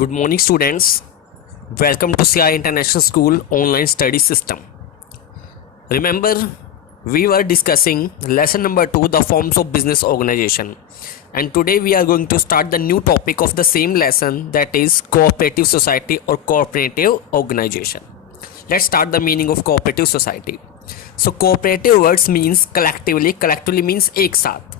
Good morning, students. Welcome to CI International School online study system. Remember, we were discussing lesson number 2, the forms of business organization. And today we are going to start the new topic of the same lesson, that is cooperative society or cooperative organization. Let's start the meaning of cooperative society. So cooperative words means collectively means एक साथ.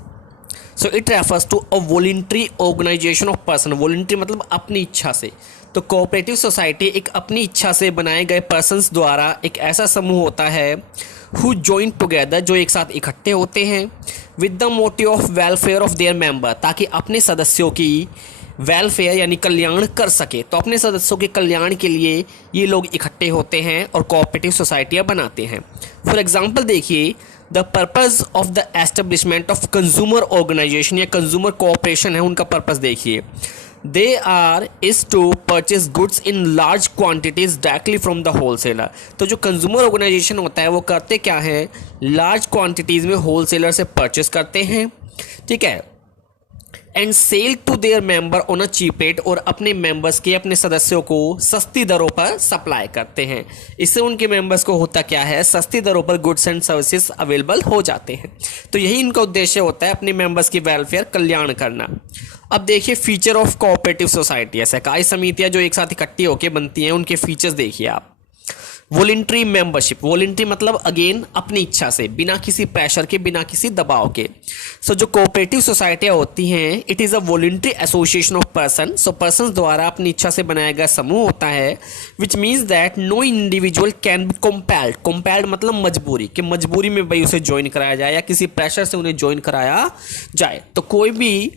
So it refers to a voluntary organisation of person. Voluntary मतलब अपनी इच्छा से. तो cooperative society एक अपनी इच्छा से बनाए गए पर्सन्स द्वारा एक ऐसा समूह होता है हु जॉइन टुगेदर, जो एक साथ इकट्ठे होते हैं with the motive of welfare of their member, ताकि अपने सदस्यों की वेलफेयर यानी कल्याण कर सके. तो अपने सदस्यों के कल्याण के लिए ये लोग इकट्ठे होते हैं और कोऑपरेटिव सोसाइटियाँ बनाते हैं. फॉर एग्जाम्पल देखिए, the purpose of the establishment of consumer organisation या कंज्यूमर कोऑपरेशन है, उनका पर्पज़ देखिए. They are is to purchase goods in large quantities directly from the wholesaler. तो जो कंज्यूमर ऑर्गेनाइजेशन होता है वो करते क्या है, लार्ज क्वांटिटीज़ में होलसेलर से परचेज करते हैं, ठीक है, and sell to their member on a cheap rate, और अपने मेंबर्स के अपने सदस्यों को सस्ती दरों पर सप्लाई करते हैं. इससे उनके मेंबर्स को होता क्या है, सस्ती दरों पर गुड्स एंड सर्विसेज अवेलेबल हो जाते हैं. तो यही इनका उद्देश्य होता है, अपने मेंबर्स की वेलफेयर कल्याण करना. अब देखिए फीचर ऑफ कोऑपरेटिव सोसाइटी. सहकारी समितियां जो एक साथ इकट्ठी होकर बनती हैं उनके फीचर्स देखिए आप. Voluntary membership. वॉलंटरी मतलब अगेन अपनी इच्छा से, बिना किसी प्रेशर के, बिना किसी दबाव के. सो जो कोऑपरेटिव सोसाइटियाँ होती हैं, it is a voluntary association of person. So person द्वारा अपनी इच्छा से बनाया गया समूह होता है, which means that no individual can be compelled. Compelled मतलब मजबूरी, कि मजबूरी में भाई उसे ज्वाइन कराया जाए या किसी प्रेशर से उन्हें ज्वाइन कराया जाए. तो कोई भी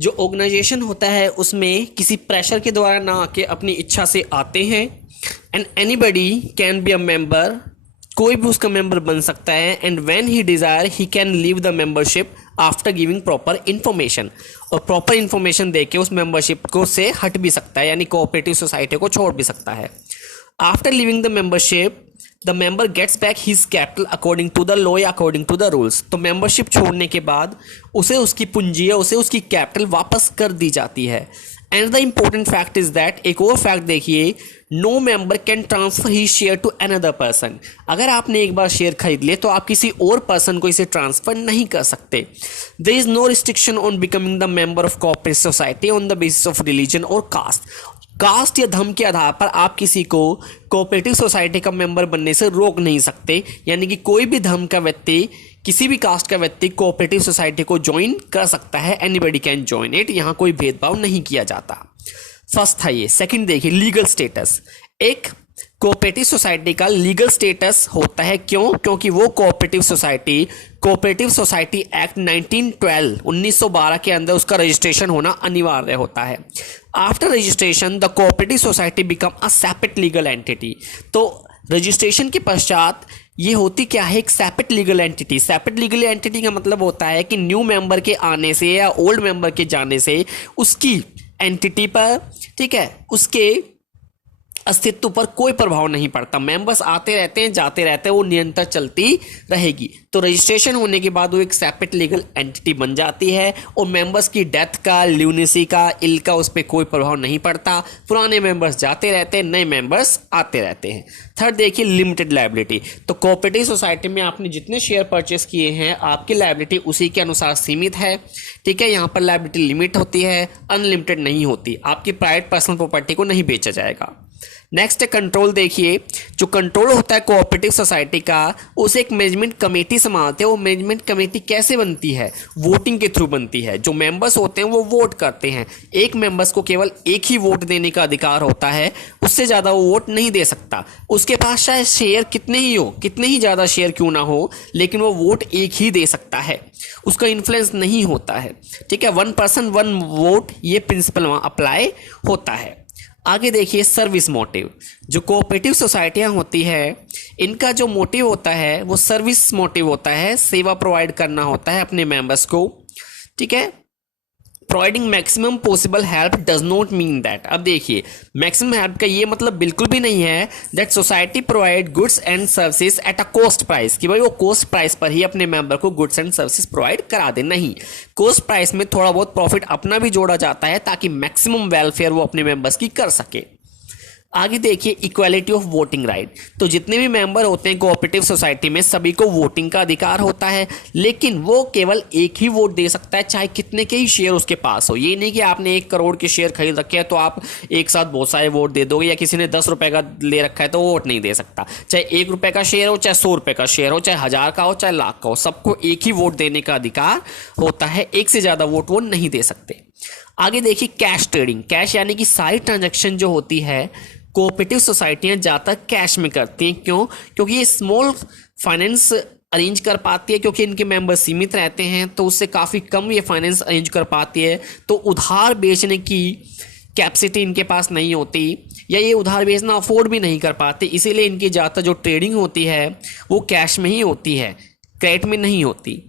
जो ऑर्गेनाइजेशन होता है उसमें किसी प्रेशर के द्वारा ना आके अपनी इच्छा से आते हैं. And anybody can be a member, कोई भी उसका मेंबर बन सकता है. And when he desire he can leave the membership after giving proper information, और प्रॉपर इन्फॉर्मेशन देके उस मेंबरशिप को से हट भी सकता है, यानी कोऑपरेटिव सोसाइटी को छोड़ भी सकता है. After leaving the membership the member gets back his capital according to the law या अकॉर्डिंग टू द रूल्स. तो मेंबरशिप छोड़ने के बाद उसे उसकी पूंजी या उसे उसकी कैपिटल वापस कर दी जाती है. And the important fact is that, एक और फैक्ट देखिए, no member can transfer he share to another person. अगर आपने एक बार शेयर खरीद लिए तो आप किसी और पर्सन को इसे ट्रांसफर नहीं कर सकते. There is no restriction on becoming the member of cooperative society on the basis of religion और कास्ट या धर्म के आधार पर आप किसी को कोऑपरेटिव सोसाइटी का मेंबर बनने से रोक नहीं सकते. यानी कि कोई भी धर्म का व्यक्ति, किसी भी कास्ट का व्यक्ति कोऑपरेटिव सोसाइटी को ज्वाइन कर सकता है. Anybody can join it. यहाँ कोई भेदभाव नहीं किया जाता. फर्स्ट था ये. सेकंड देखिए, लीगल स्टेटस. एक कोऑपरेटिव सोसाइटी का लीगल स्टेटस होता है, क्यों? क्योंकि वो कोऑपरेटिव सोसाइटी एक्ट 1912 के अंदर उसका रजिस्ट्रेशन होना अनिवार्य होता है. After registration the cooperative society become a separate legal entity. तो रजिस्ट्रेशन के पश्चात ये होती क्या है, एक separate legal entity. Separate legal entity का मतलब होता है कि न्यू मेंबर के आने से या ओल्ड मेंबर के जाने से उसकी एंटिटी पर, ठीक है, उसके अस्तित्व पर कोई प्रभाव नहीं पड़ता. मेंबर्स आते रहते हैं, जाते रहते हैं, वो निरंतर चलती रहेगी. तो रजिस्ट्रेशन होने के बाद वो एक सेपरेट लीगल एंटिटी बन जाती है और मेंबर्स की डेथ का, ल्यूनेसी का, इल का उस पर कोई प्रभाव नहीं पड़ता. पुराने मेंबर्स जाते रहते हैं, नए मेंबर्स आते रहते हैं. थर्ड देखिए, लिमिटेड लायबिलिटी. तो कोऑपरेटिव सोसाइटी में आपने जितने शेयर परचेस किए हैं, आपकी लायबिलिटी उसी के अनुसार सीमित है, ठीक है. यहाँ पर लायबिलिटी लिमिट होती है, अनलिमिटेड नहीं होती. आपकी प्राइवेट पर्सनल प्रॉपर्टी को नहीं बेचा जाएगा. नेक्स्ट कंट्रोल देखिए. जो कंट्रोल होता है कोऑपरेटिव सोसाइटी का, उसे एक मैनेजमेंट कमेटी संभालते हैं. वो मैनेजमेंट कमेटी कैसे बनती है, वोटिंग के थ्रू बनती है. जो मेंबर्स होते हैं वो वोट करते हैं. एक मेंबर्स को केवल एक ही वोट देने का अधिकार होता है, उससे ज़्यादा वो वोट नहीं दे सकता. उसके पास चाहे शेयर कितने ही हो, कितने ही ज़्यादा शेयर क्यों ना हो, लेकिन वो वोट एक ही दे सकता है, उसका इन्फ्लुएंस नहीं होता है, ठीक है. 1 पर्सन 1 वोट, ये प्रिंसिपल वहाँ अप्लाई होता है. आगे देखिए, सर्विस मोटिव. जो कोऑपरेटिव सोसाइटियाँ होती है, इनका जो मोटिव होता है वो सर्विस मोटिव होता है, सेवा प्रोवाइड करना होता है अपने मेंबर्स को, ठीक है. Providing maximum possible help does not mean that. अब देखिए, मैक्सिमम हेल्प का ये मतलब बिल्कुल भी नहीं है that society provide goods and services at a cost price, कि भाई वो कॉस्ट प्राइस पर ही अपने मेंबर को गुड्स एंड सर्विसेज प्रोवाइड करा दे। नहीं, कॉस्ट प्राइस में थोड़ा बहुत प्रॉफिट अपना भी जोड़ा जाता है ताकि मैक्सिमम वेलफेयर वो अपने मेंबर्स की कर सके। आगे देखिए, इक्वालिटी ऑफ वोटिंग राइट। तो जितने भी मेंबर होते हैं कोऑपरेटिव सोसाइटी में, सभी को वोटिंग का अधिकार होता है, लेकिन वो केवल एक ही वोट दे सकता है, चाहे कितने के ही शेयर उसके पास हो। ये नहीं कि आपने 1 करोड़ के शेयर खरीद रखे हैं तो आप एक साथ बहुत सारे वोट दे दोगे, या किसी ने 10 रुपए का ले रखा है तो वो वोट नहीं दे सकता। चाहे 1 रुपए का शेयर हो, चाहे 100 रुपए का शेयर हो, चाहे 1000 का हो, चाहे लाख का हो, सबको एक ही वोट देने का अधिकार होता है। एक से ज्यादा वोट वो नहीं दे सकते। आगे देखिए, कैश ट्रेडिंग। कैश यानी कि सारी ट्रांजैक्शन जो होती है कोऑपरेटिव सोसाइटियां ज़्यादातर कैश में करती हैं। क्यों? क्योंकि ये स्मॉल फाइनेंस अरेंज कर पाती है, क्योंकि इनके मेंबर सीमित रहते हैं तो उससे काफ़ी कम ये फाइनेंस अरेंज कर पाती है। तो उधार बेचने की कैपेसिटी इनके पास नहीं होती, या ये उधार बेचना अफोर्ड भी नहीं कर पाते, इसीलिए इनकी ज़्यादातर जो ट्रेडिंग होती है वो कैश में ही होती है, क्रेडिट में नहीं होती।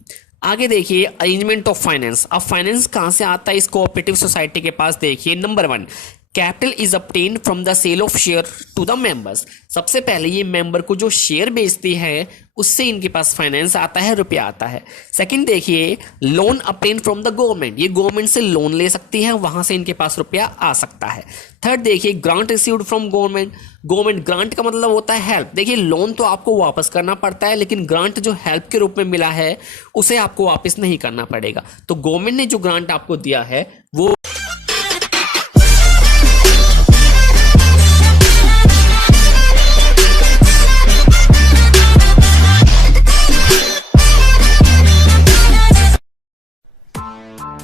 आगे देखिए, अरेंजमेंट ऑफ फाइनेंस। अब फाइनेंस कहाँ से आता है इस कोऑपरेटिव सोसाइटी के पास? देखिए, number 1, capital is obtained from the sale of share to the members. सबसे पहले ये मेंबर को जो शेयर बेचती है उससे इनके पास फाइनेंस आता है, रुपया आता है। सेकंड देखिए, loan obtained from the government. ये गवर्नमेंट से लोन ले सकती है, वहां से इनके पास रुपया आ सकता है। थर्ड देखिए, grant received from government. Government grant का मतलब होता है हेल्प। देखिए, लोन तो आपको वापस करना पड़ता है, लेकिन ग्रांट जो हेल्प के रूप में मिला है उसे आपको वापस नहीं करना पड़ेगा। तो गवर्नमेंट ने जो ग्रांट आपको दिया है वो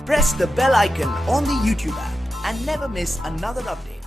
press the bell icon on the YouTube app and never miss another update.